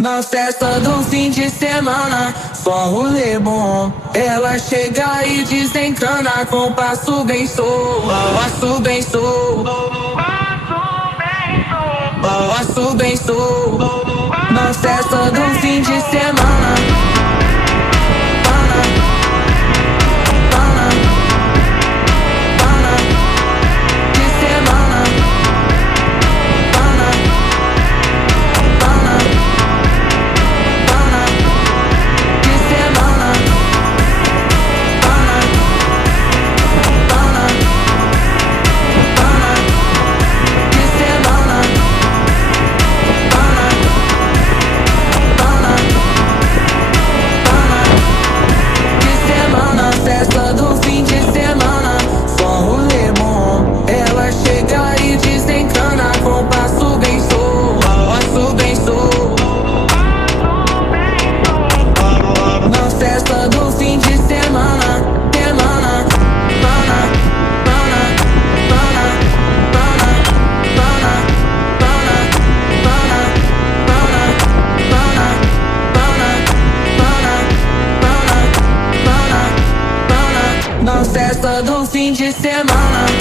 Na festa do fim de semana, só rolê bom. Ela chega e desencana com passo bem solto, passo bem solto, passo bem solto. Na festa do fim de semana, festa do fim de semana, só rolê bom. Ela chega e desencana com passo bem solto, passo bem solto. Na festa do fim de semana, semana, pana, pana, pana, pana, pana, pana, pana, pana, pana, pana, pana, pana, pana. Na festa do fim de semana.